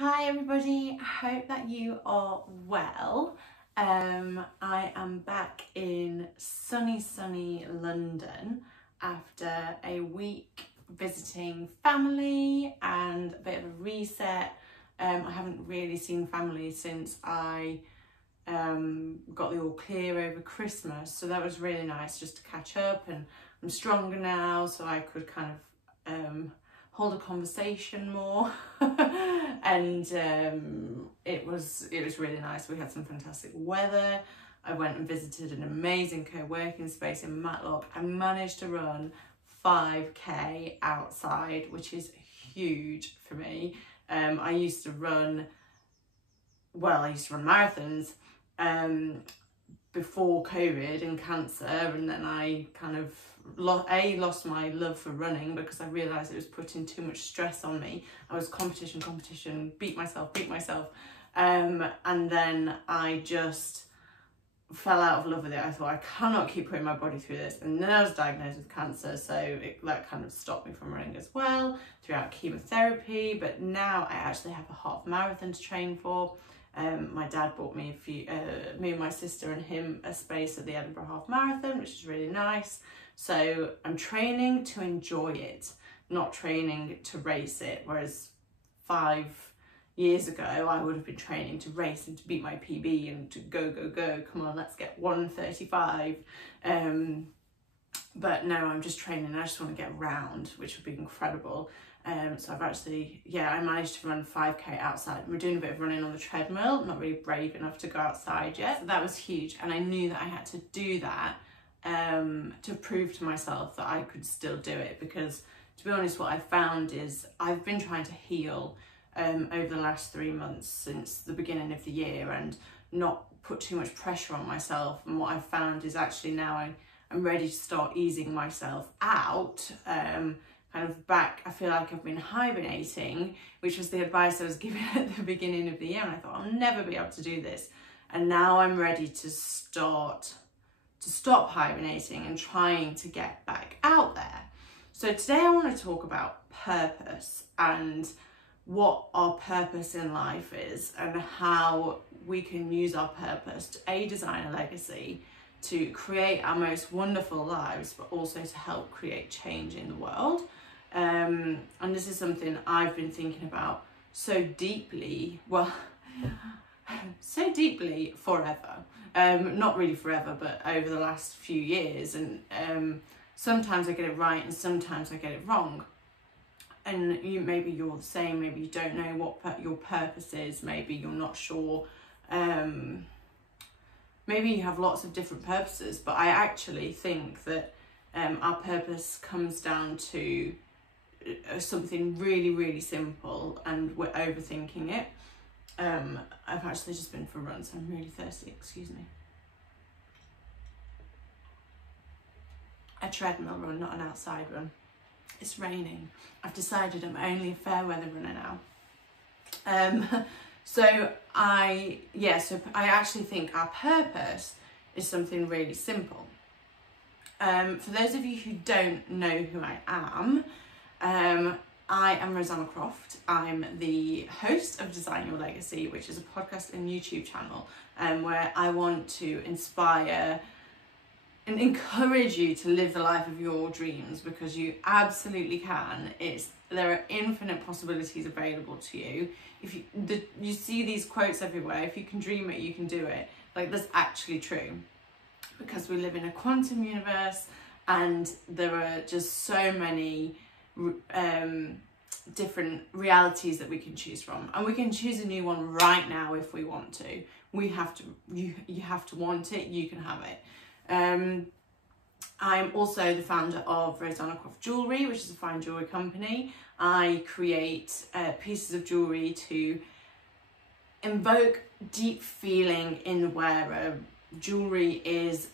Hi everybody, I hope that you are well. I am back in sunny London after a week visiting family and a bit of a reset. I haven't really seen family since I got the all clear over Christmas, so that was really nice just to catch up, and I'm stronger now so I could kind of hold a conversation more and it was really nice. We had some fantastic weather. I went and visited an amazing co-working space in Matlock. I managed to run 5k outside, which is huge for me. I used to run marathons before COVID and cancer, and then I kind of lost my love for running because I realised it was putting too much stress on me. I was competition, beat myself, and then I just fell out of love with it. I thought, I cannot keep putting my body through this, and then I was diagnosed with cancer, so that kind of stopped me from running as well throughout chemotherapy. But now I actually have a half marathon to train for. My dad bought me me and my sister and him a space at the Edinburgh Half Marathon, which is really nice. So I'm training to enjoy it, not training to race it. Whereas 5 years ago, I would have been training to race and to beat my PB and to go. Come on, let's get 1:35. But no, I'm just training. I just want to get round, which would be incredible. So I've actually, I managed to run 5k outside. We're doing a bit of running on the treadmill. I'm not really brave enough to go outside yet. So that was huge, and I knew that I had to do that to prove to myself that I could still do it. Because to be honest, what I found is I've been trying to heal over the last 3 months since the beginning of the year and not put too much pressure on myself. And what I've found is actually now I'm ready to start easing myself out. Kind of back, I feel like I've been hibernating, which was the advice I was given at the beginning of the year, and I thought I'll never be able to do this. And now I'm ready to stop hibernating and trying to get back out there. So today I want to talk about purpose and what our purpose in life is, and how we can use our purpose to design a legacy, to create our most wonderful lives, but also to help create change in the world. And this is something I've been thinking about so deeply, forever. Not really forever, but over the last few years. And sometimes I get it right and sometimes I get it wrong. And maybe you're the same. Maybe you don't know what your purpose is. Maybe you're not sure. Maybe you have lots of different purposes, but I actually think that our purpose comes down to something really simple, and we're overthinking it. I've actually just been for a run, so I'm really thirsty, excuse me. A treadmill run, not an outside run. It's raining. I've decided I'm only a fair weather runner now. So I actually think our purpose is something really simple. For those of you who don't know who I am Rosanna. I'm the host of Design Your Legacy, which is a podcast and YouTube channel where I want to inspire and encourage you to live the life of your dreams, because you absolutely can. There are infinite possibilities available to you. If you see these quotes everywhere, if you can dream it, you can do it. Like, that's actually true, because we live in a quantum universe and there are just so many different realities that we can choose from, and we can choose a new one right now if we want to. You have to want it, you can have it. I'm also the founder of Rosanna Jewellery, which is a fine jewellery company. I create pieces of jewellery to invoke deep feeling in the wearer. Jewellery is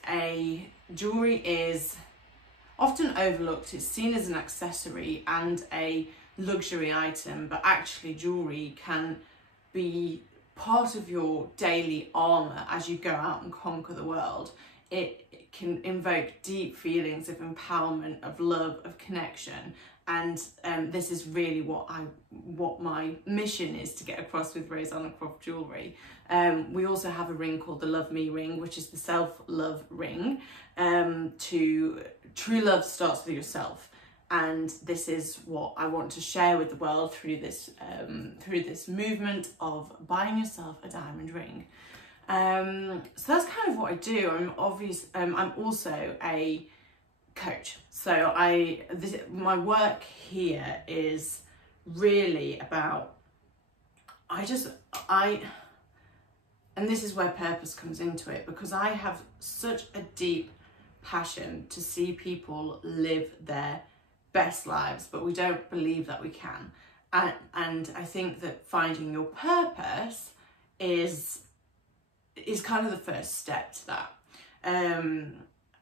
often overlooked. It's seen as an accessory and a luxury item, but actually jewellery can be part of your daily armour as you go out and conquer the world. It can invoke deep feelings of empowerment, of love, of connection, And this is really what my mission is to get across with Rosanna Croft Jewellery. We also have a ring called the Love Me ring, which is the self-love ring. True love starts with yourself. And this is what I want to share with the world through this movement of buying yourself a diamond ring. So that's kind of what I do. I'm also a coach. So my work here is really about, and this is where purpose comes into it, because I have such a deep passion to see people live their best lives, but we don't believe that we can. And I think that finding your purpose is kind of the first step to that.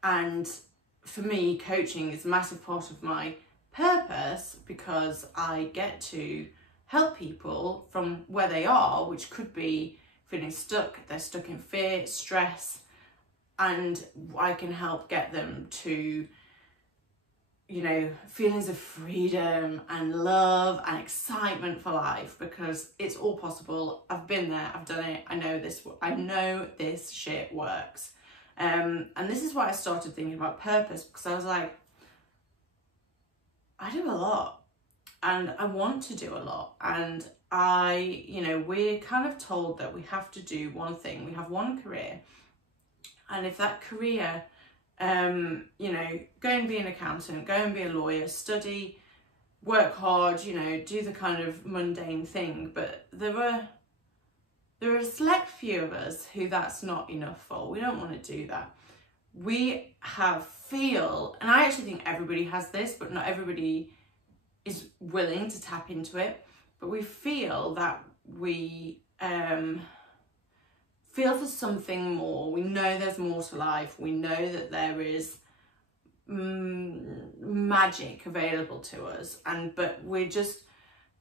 And for me, coaching is a massive part of my purpose, because I get to help people from where they are, which could be feeling stuck, they're stuck in fear, stress, and I can help get them to, you know, feelings of freedom and love and excitement for life, because it's all possible. I've been there, I've done it, I know this shit works. And this is why I started thinking about purpose, because I was like, I do a lot and I want to do a lot, and we're kind of told that we have to do one thing, we have one career, and if that career, go and be an accountant, go and be a lawyer, study, work hard, do the kind of mundane thing, but there are a select few of us who that's not enough for. We don't want to do that. We feel, and I actually think everybody has this, but not everybody is willing to tap into it, but we feel that we feel for something more. We know there's more to life. We know that there is magic available to us, but we're just,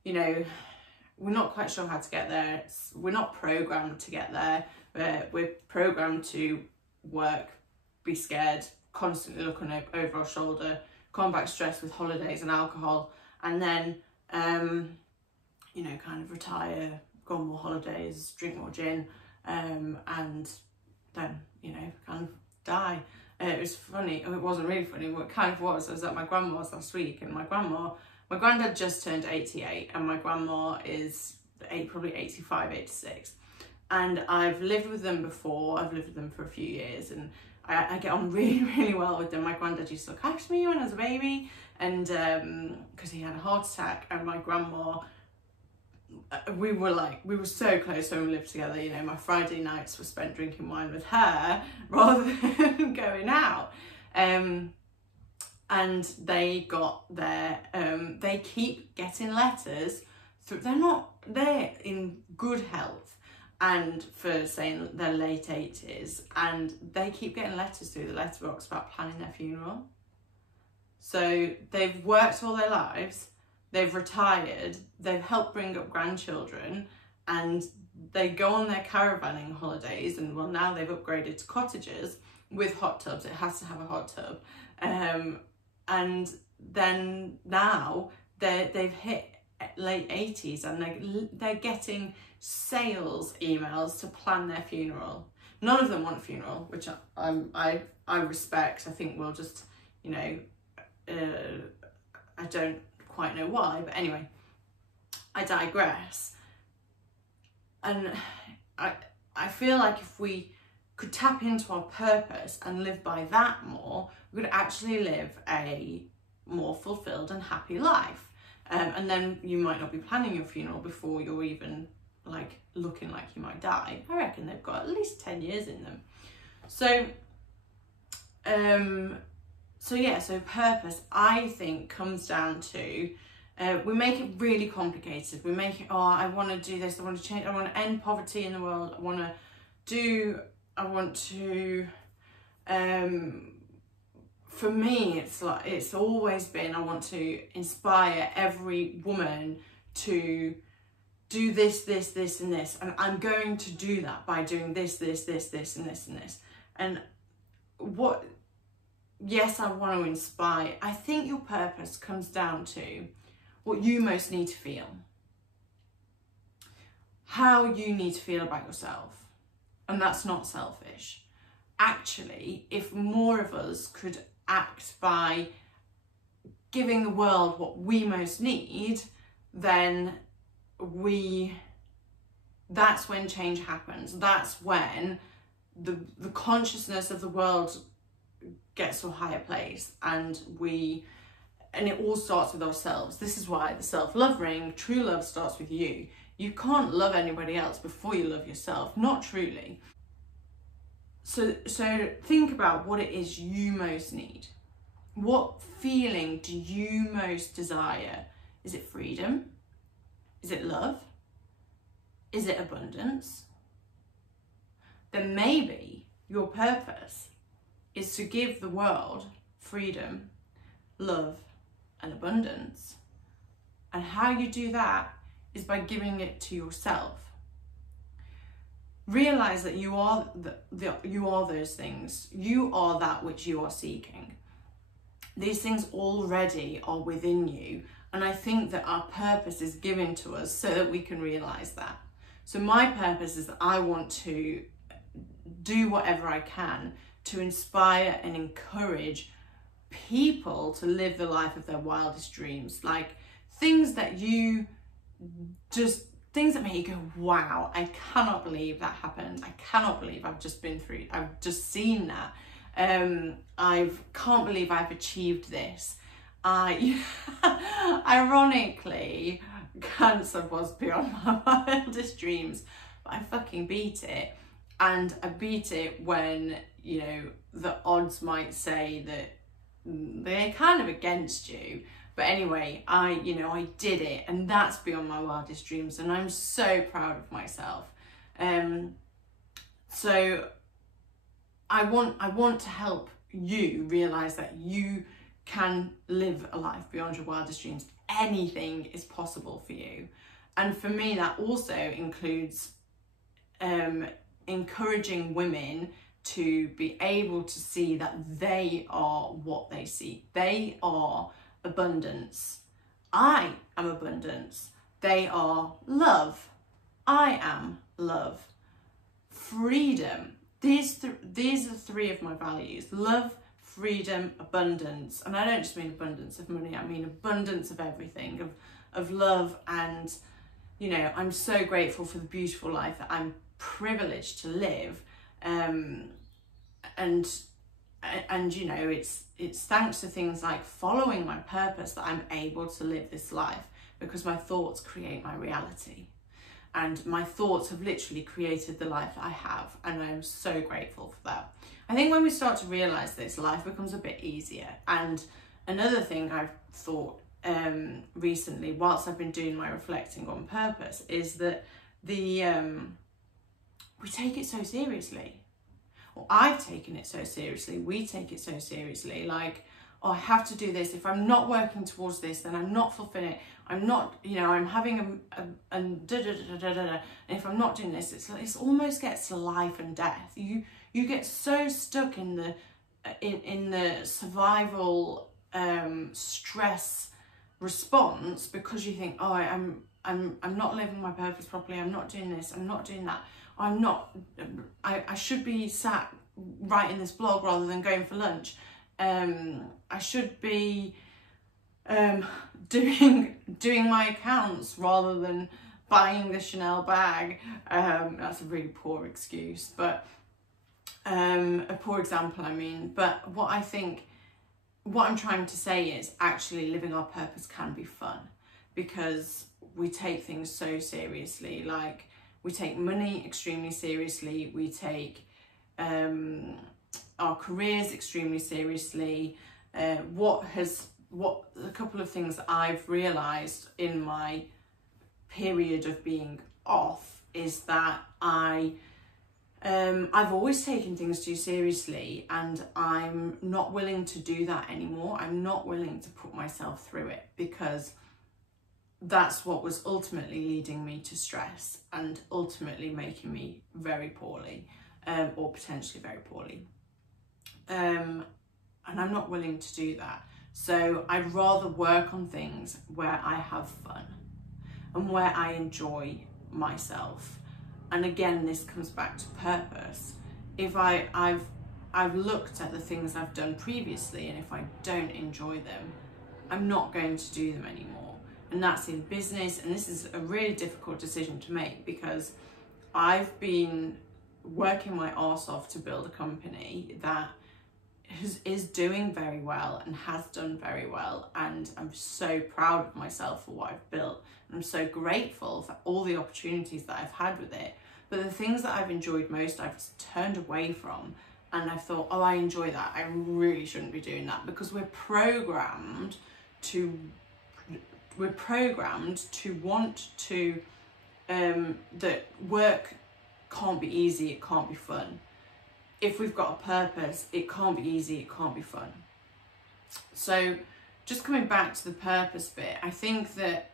we're not quite sure how to get there. We're not programmed to get there. We're programmed to work, be scared, constantly looking over our shoulder, combat stress with holidays and alcohol, and then, kind of retire, go on more holidays, drink more gin, and then, kind of die. It was funny. It wasn't really funny, but it kind of was. I was at my grandma's last week, and my granddad just turned 88, and my grandma is probably 85, 86. And I've lived with them before. I've lived with them for a few years, and I get on really, really well with them. My granddad used to look after me when I was a baby, and because he had a heart attack, and my grandma, we were so close when we lived together. My Friday nights were spent drinking wine with her rather than going out. And they got they keep getting letters through. They're in good health, and for saying their late 80s, and they keep getting letters through the letterbox about planning their funeral. So they've worked all their lives, they've retired, they've helped bring up grandchildren, and they go on their caravanning holidays, and well, now they've upgraded to cottages with hot tubs. It has to have a hot tub. And then now they've hit late 80s, and they're getting sales emails to plan their funeral. None of them want a funeral, which I respect. I think we'll just, I don't quite know why, but anyway, I digress. And I feel like if we could tap into our purpose and live by that more, we could actually live a more fulfilled and happy life. And then you might not be planning your funeral before you're even looking like you might die. I reckon they've got at least 10 years in them. So purpose, I think, comes down to, we make it really complicated. We make it, I want to do this, I want to change, I want to end poverty in the world, for me, it's always been, I want to inspire every woman to do this, this, this, and this, and I'm going to do that by doing this, this, this, this, and this, and this. And what yes, I want to inspire. I think your purpose comes down to what you most need to feel, how you need to feel about yourself, and that's not selfish. Actually, if more of us could act by giving the world what we most need, then that's when change happens. That's when the consciousness of the world gets to a higher place, and it all starts with ourselves. This is why the self-love ring, true love, starts with you. You can't love anybody else before you love yourself, not truly. So think about what it is you most need. What feeling do you most desire? Is it freedom? Is it love? Is it abundance? Then maybe your purpose is to give the world freedom, love, and abundance. And how you do that is by giving it to yourself. Realize that you are you are those things. You are that which you are seeking. These things already are within you, and I think that our purpose is given to us so that we can realize that. So my purpose is that I want to do whatever I can to inspire and encourage people to live the life of their wildest dreams. Like things that make you go, wow, I cannot believe that happened. I cannot believe I've just seen that. I can't believe I've achieved this. Ironically, cancer was beyond my wildest dreams, but I fucking beat it. And I beat it when, you know, the odds might say that they're kind of against you. But anyway, I did it, and that's beyond my wildest dreams, and I'm so proud of myself. So I want to help you realize that you can live a life beyond your wildest dreams. Anything is possible for you. And for me, that also includes encouraging women to be able to see that they are what they seek. They are abundance. I am abundance. They are love. I am love. Freedom. These are three of my values: love, freedom, abundance. And I don't just mean abundance of money, I mean abundance of everything, of love. And, you know, I'm so grateful for the beautiful life that I'm privileged to live. And you know, it's thanks to things like following my purpose that I'm able to live this life, because my thoughts create my reality. And my thoughts have literally created the life that I have, and I am so grateful for that. I think when we start to realise this, life becomes a bit easier. And another thing I've thought recently, whilst I've been doing my reflecting on purpose, is that we take it so seriously. Or I've taken it so seriously, we take it so seriously, like, oh, I have to do this. If I'm not working towards this, then I'm not fulfilling it. I'm not, you know, I'm having and if I'm not doing this, it's almost gets to life and death. You get so stuck in the survival stress response, because you think, oh, I'm not living my purpose properly. I'm not doing this. I'm not doing that. I should be sat writing this blog rather than going for lunch. I should be doing my accounts rather than buying the Chanel bag. That's a really poor excuse, but a poor example, I mean. But what I'm trying to say is actually living our purpose can be fun, because we take things so seriously. Like, we take money extremely seriously. We take our careers extremely seriously. A couple of things that I've realised in my period of being off is that I've always taken things too seriously, and I'm not willing to do that anymore. I'm not willing to put myself through it, because that's what was ultimately leading me to stress and ultimately making me very poorly, or potentially very poorly. and I'm not willing to do that. So I'd rather work on things where I have fun and where I enjoy myself. And again, this comes back to purpose. If I've looked at the things I've done previously, and if I don't enjoy them, I'm not going to do them anymore. And that's in business, and this is a really difficult decision to make, because I've been working my arse off to build a company that is doing very well and has done very well, and I'm so proud of myself for what I've built, and I'm so grateful for all the opportunities that I've had with it. But the things that I've enjoyed most, I've turned away from, and I've thought, oh, I enjoy that, I really shouldn't be doing that, because we're programmed to want to that work can't be easy, it can't be fun. If we've got a purpose, it can't be easy, it can't be fun. So just coming back to the purpose bit, I think that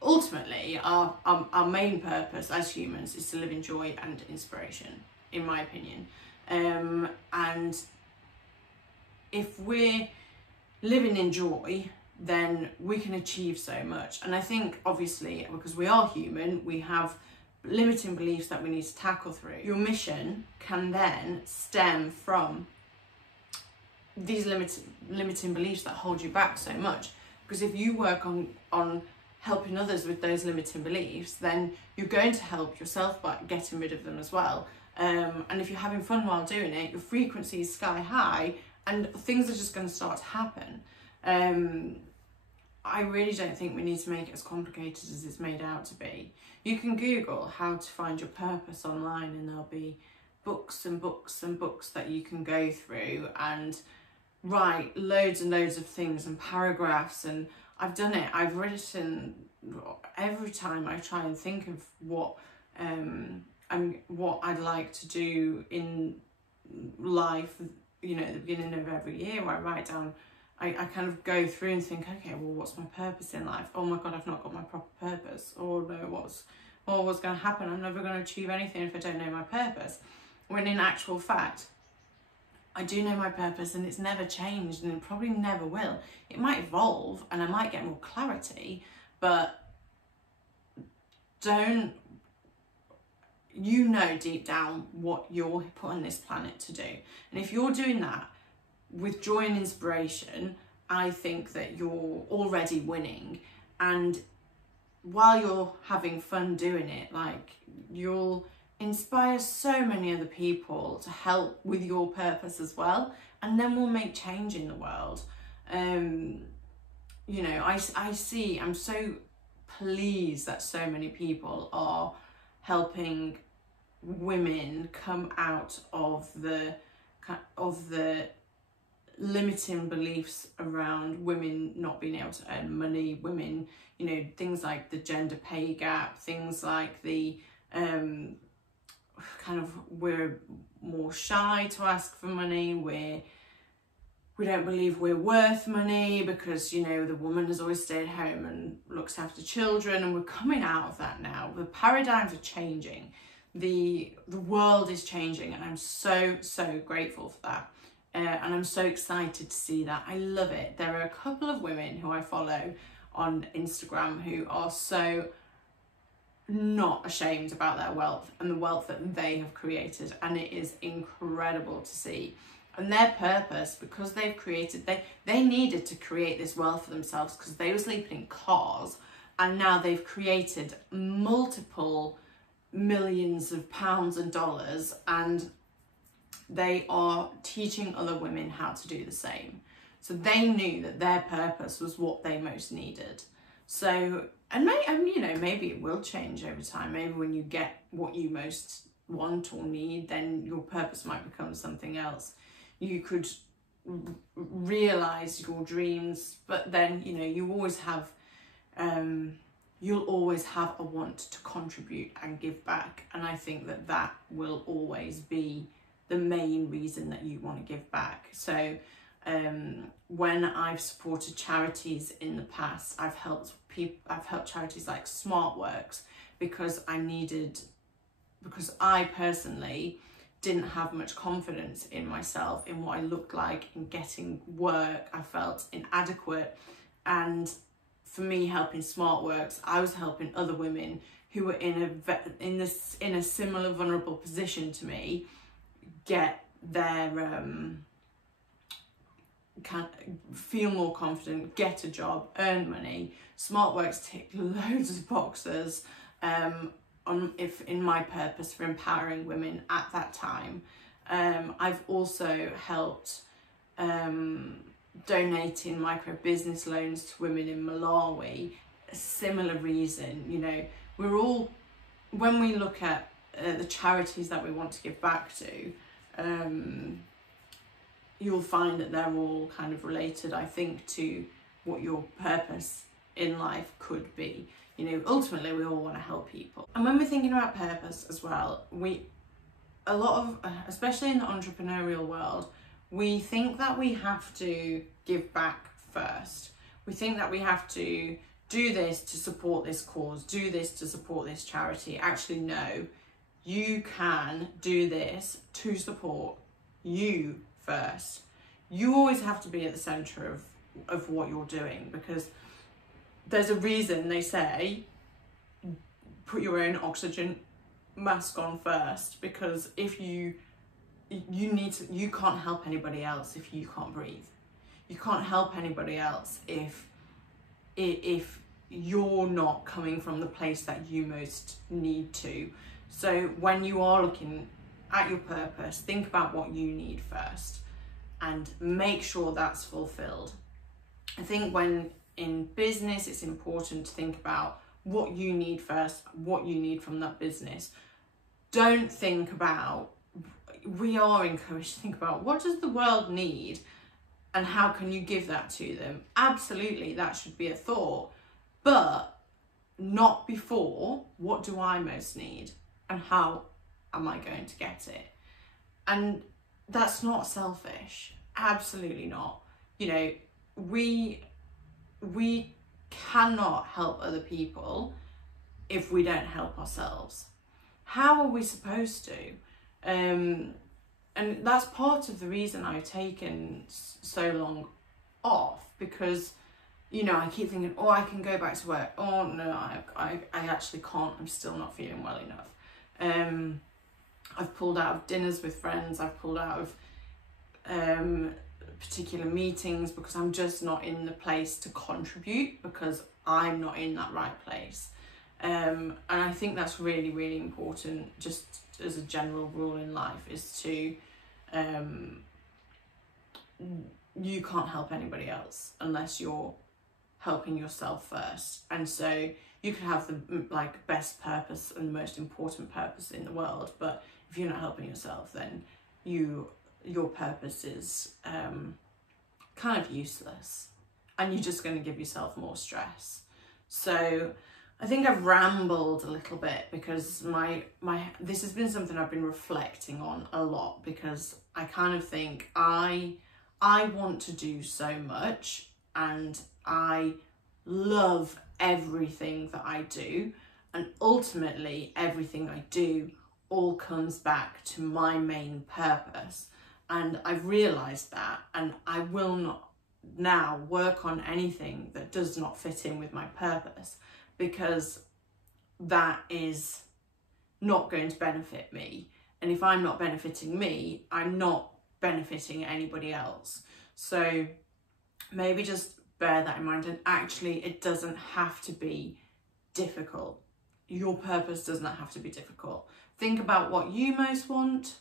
ultimately our main purpose as humans is to live in joy and inspiration, in my opinion. And if we're living in joy, then we can achieve so much. And I think, obviously, because we are human, we have limiting beliefs that we need to tackle through. Your mission can then stem from these limiting beliefs that hold you back so much. Because if you work on helping others with those limiting beliefs, then you're going to help yourself by getting rid of them as well. And if you're having fun while doing it, your frequency is sky high, and things are just going to start to happen. I really don't think we need to make it as complicated as it's made out to be. You can Google how to find your purpose online, and there'll be books and books and books that you can go through and write loads and loads of things and paragraphs. And I've done it. I've written every time I try and think of what I'd like to do in life. You know, at the beginning of every year, where I write down. I kind of go through and think, okay, well, what's my purpose in life? Oh my God, I've not got my proper purpose. Or no, what's going to happen? I'm never going to achieve anything if I don't know my purpose. When in actual fact, I do know my purpose, and it's never changed, and it probably never will. It might evolve and I might get more clarity, but you know deep down what you're put on this planet to do. And if you're doing that with joy and inspiration, I think that you're already winning. And while you're having fun doing it, like, you'll inspire so many other people to help with your purpose as well, and then we'll make change in the world. You know, I'm so pleased that so many people are helping women come out of the limiting beliefs around women not being able to earn money, women, you know, things like the gender pay gap, things like the kind of, we're more shy to ask for money, we don't believe we're worth money because, you know, the woman has always stayed home and looks after children, and we're coming out of that now. The paradigms are changing, the world is changing, and I'm so grateful for that. And I'm so excited to see that. I love it. There are a couple of women who I follow on Instagram who are so not ashamed about their wealth and the wealth that they have created, and it is incredible to see. And their purpose, because they've created, they needed to create this wealth for themselves because they were sleeping in cars, and now they've created multiple millions of pounds and dollars, and they are teaching other women how to do the same. So they knew that their purpose was what they most needed. So, and you know, maybe it will change over time. Maybe when you get what you most want or need, then your purpose might become something else. You could realize your dreams, but then, you know, you always have, you'll always have a want to contribute and give back. And I think that that will always be the main reason that you want to give back. So when I've supported charities in the past, I've helped charities like SmartWorks because I personally didn't have much confidence in myself, in what I looked like, in getting work. I felt inadequate. And for me, helping SmartWorks, I was helping other women who were in a similar vulnerable position to me get their feel more confident, get a job, earn money. SmartWorks ticked loads of boxes in my purpose for empowering women at that time. I've also helped donating micro business loans to women in Malawi. A similar reason, you know, we're all, when we look at the charities that we want to give back to, you'll find that they're all kind of related, I think, to what your purpose in life could be. You know, ultimately we all want to help people. And when we're thinking about purpose as well, a lot of, especially in the entrepreneurial world, we think that we have to give back first. We think that we have to do this to support this cause, do this to support this charity. Actually, no, you can do this to support you first. You always have to be at the centre of what you're doing, because there's a reason they say put your own oxygen mask on first, because if you can't help anybody else if you can't breathe. You can't help anybody else if you're not coming from the place that you most need to. So when you are looking at your purpose, think about what you need first and make sure that's fulfilled. I think when in business, it's important to think about what you need first, what you need from that business. Don't think about, we are encouraged to think about, what does the world need and how can you give that to them? Absolutely, that should be a thought, but not before, what do I most need and how am I going to get it? And that's not selfish, absolutely not. You know, we cannot help other people if we don't help ourselves. How are we supposed to? And that's part of the reason I've taken so long off, because, you know, I keep thinking, oh, I can go back to work. Oh no, I actually can't. I'm still not feeling well enough. I've pulled out of dinners with friends. I've pulled out of particular meetings because I'm just not in the place to contribute, because I'm not in that right place. And I think that's really, really important, just as a general rule in life, is to, you can't help anybody else unless you're helping yourself first. And so you could have the best purpose and the most important purpose in the world, but if you're not helping yourself, then your purpose is kind of useless, and you're just going to give yourself more stress. So I think I've rambled a little bit, because this has been something I've been reflecting on a lot, because I kind of think I want to do so much, and I love everything that I do, and ultimately everything I do all comes back to my main purpose. And I've realised that, and I will not now work on anything that does not fit in with my purpose, because that is not going to benefit me. And if I'm not benefiting me, I'm not benefiting anybody else. So maybe just bear that in mind. And actually, it doesn't have to be difficult. Your purpose does not have to be difficult. Think about what you most want,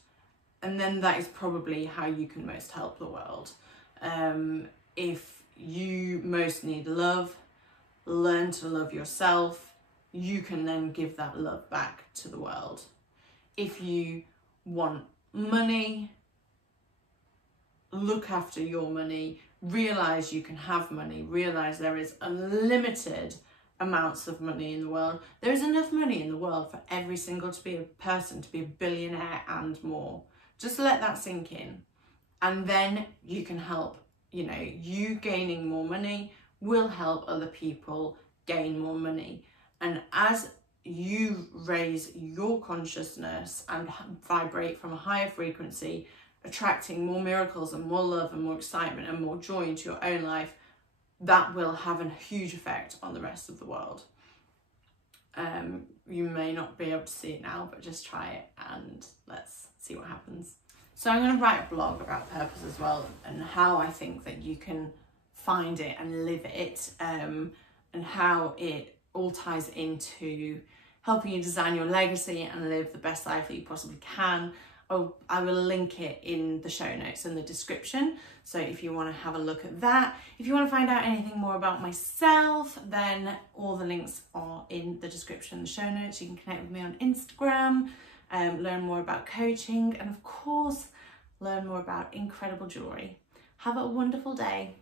and then that is probably how you can most help the world. If you most need love, learn to love yourself. You can then give that love back to the world. If you want money, look after your money. Realise you can have money. Realise there is unlimited amounts of money in the world. There is enough money in the world for every single person to be a billionaire and more. Just let that sink in, and then you can help. You know, you gaining more money will help other people gain more money. And as you raise your consciousness and vibrate from a higher frequency, attracting more miracles and more love and more excitement and more joy into your own life, that will have a huge effect on the rest of the world. You may not be able to see it now, but just try it and let's see what happens. So I'm going to write a blog about purpose as well, and how I think that you can find it and live it, and how it all ties into helping you design your legacy and live the best life that you possibly can. I will link it in the show notes and the description. So if you want to have a look at that, if you want to find out anything more about myself, then all the links are in the description and the show notes. You can connect with me on Instagram, learn more about coaching, and of course, learn more about incredible jewelry. Have a wonderful day.